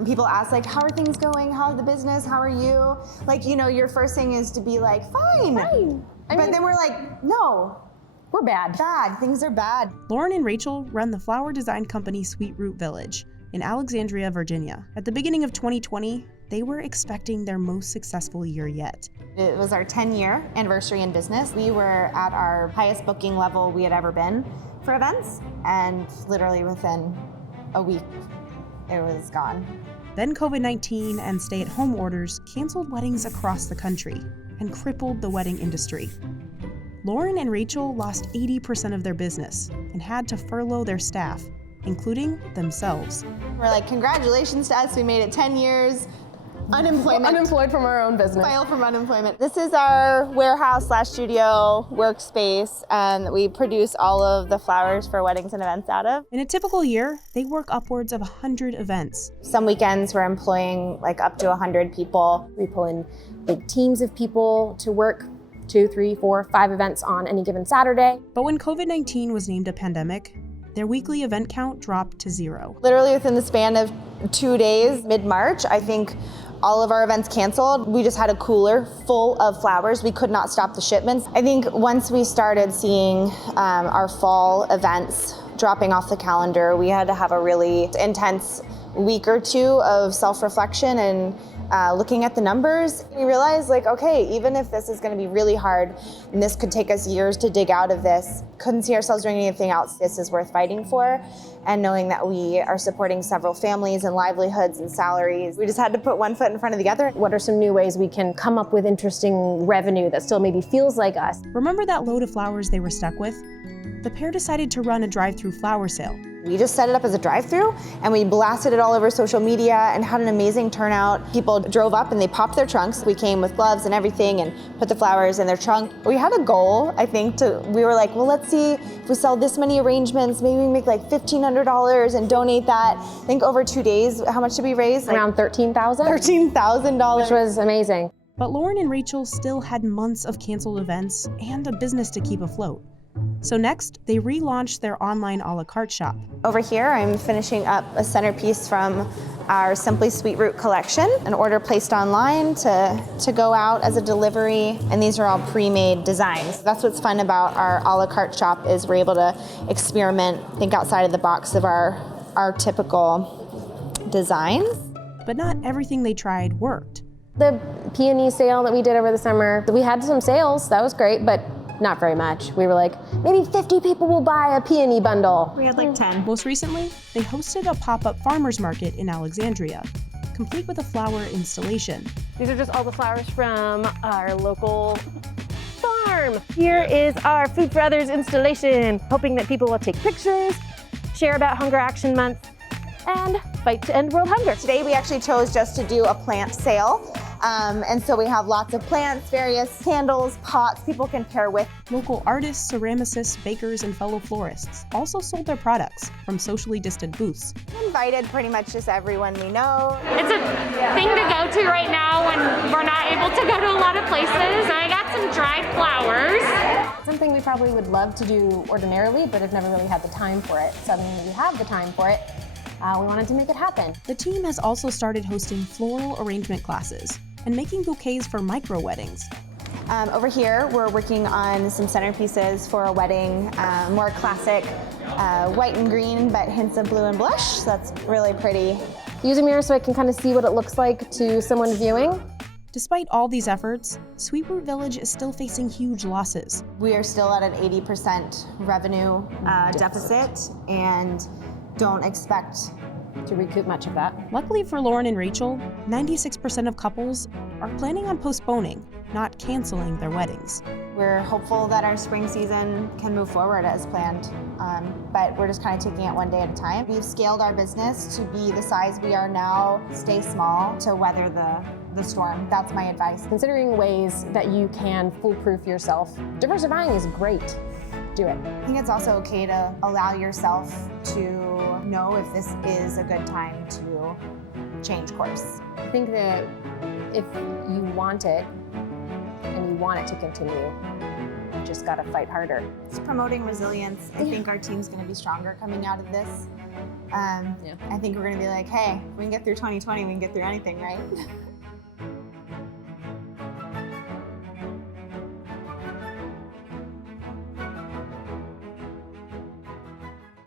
When people ask like, how are things going? How's the business? How are you? Like, you know, your first thing is to be like, fine. But then we're like, no. We're bad. Bad, things are bad. Lauren and Rachel run the flower design company Sweet Root Village in Alexandria, Virginia. At the beginning of 2020, they were expecting their most successful year yet. It was our 10-year anniversary in business. We were at our highest booking level we had ever been for events, and literally within a week, it was gone. Then COVID-19 and stay-at-home orders canceled weddings across the country and crippled the wedding industry. Lauren and Rachel lost 80% of their business and had to furlough their staff, including themselves. We're like, congratulations to us, we made it 10 years. Unemployment. Unemployed from our own business. File from unemployment. This is our warehouse/studio workspace, and we produce all of the flowers for weddings and events out of. In a typical year, they work upwards of 100 events. Some weekends we're employing like up to 100 people. We pull in big teams of people to work 2, 3, 4, 5 events on any given Saturday. But when COVID-19 was named a pandemic, their weekly event count dropped to 0. Literally within the span of 2 days, mid-March, I think all of our events canceled. We just had a cooler full of flowers. We could not stop the shipments. I think once we started seeing our fall events dropping off the calendar, we had to have a really intense week or two of self-reflection and looking at the numbers. We realized like, okay, even if this is gonna be really hard and this could take us years to dig out of this, couldn't see ourselves doing anything else. This is worth fighting for. And knowing that we are supporting several families and livelihoods and salaries, we just had to put one foot in front of the other. What are some new ways we can come up with interesting revenue that still maybe feels like us? Remember that load of flowers they were stuck with? The pair decided to run a drive-through flower sale. We just set it up as a drive-through and we blasted it all over social media and had an amazing turnout. People drove up and they popped their trunks. We came with gloves and everything and put the flowers in their trunk. We had a goal, I think, we were like, well, let's see if we sell this many arrangements, maybe we make like $1,500 and donate that. I think over 2 days, how much did we raise? Around $13,000? $13,000. Which was amazing. But Lauren and Rachel still had months of canceled events and a business to keep afloat. So next, they relaunched their online a la carte shop. Over here, I'm finishing up a centerpiece from our Simply Sweet Root collection, an order placed online to go out as a delivery, and these are all pre-made designs. That's what's fun about our a la carte shop is we're able to experiment, think outside of the box of our typical designs. But not everything they tried worked. The peony sale that we did over the summer, we had some sales, that was great, but not very much. We were like, maybe 50 people will buy a peony bundle. We had like 10. Most recently, they hosted a pop-up farmers market in Alexandria, complete with a flower installation. These are just all the flowers from our local farm. Here is our Food for Others installation, hoping that people will take pictures, share about Hunger Action Month, and fight to end world hunger. Today we actually chose just to do a plant sale. And so we have lots of plants, various candles, pots people can pair with. Local artists, ceramicists, bakers, and fellow florists also sold their products from socially distant booths. We invited pretty much just everyone we know. It's a thing to go to right now when we're not able to go to a lot of places. I got some dried flowers. Something we probably would love to do ordinarily, but have never really had the time for it. Suddenly we have the time for it. We wanted to make it happen. The team has also started hosting floral arrangement classes and making bouquets for micro weddings. Over here, we're working on some centerpieces for a wedding, more classic white and green, but hints of blue and blush. So that's really pretty. Use a mirror so I can kind of see what it looks like to someone viewing. Despite all these efforts, Sweet Root Village is still facing huge losses. We are still at an 80% revenue deficit and don't expect to recoup much of that. Luckily for Lauren and Rachel, 96% of couples are planning on postponing, not canceling their weddings. We're hopeful that our spring season can move forward as planned, but we're just kind of taking it one day at a time. We've scaled our business to be the size we are now, stay small to weather the storm. That's my advice. Considering ways that you can foolproof yourself, diversifying is great. Do it. I think it's also okay to allow yourself to know if this is a good time to change course. I think that if you want it and you want it to continue, you just gotta fight harder. It's promoting resilience. I think our team's gonna be stronger coming out of this. I think we're gonna be like, hey, we can get through 2020, we can get through anything, right?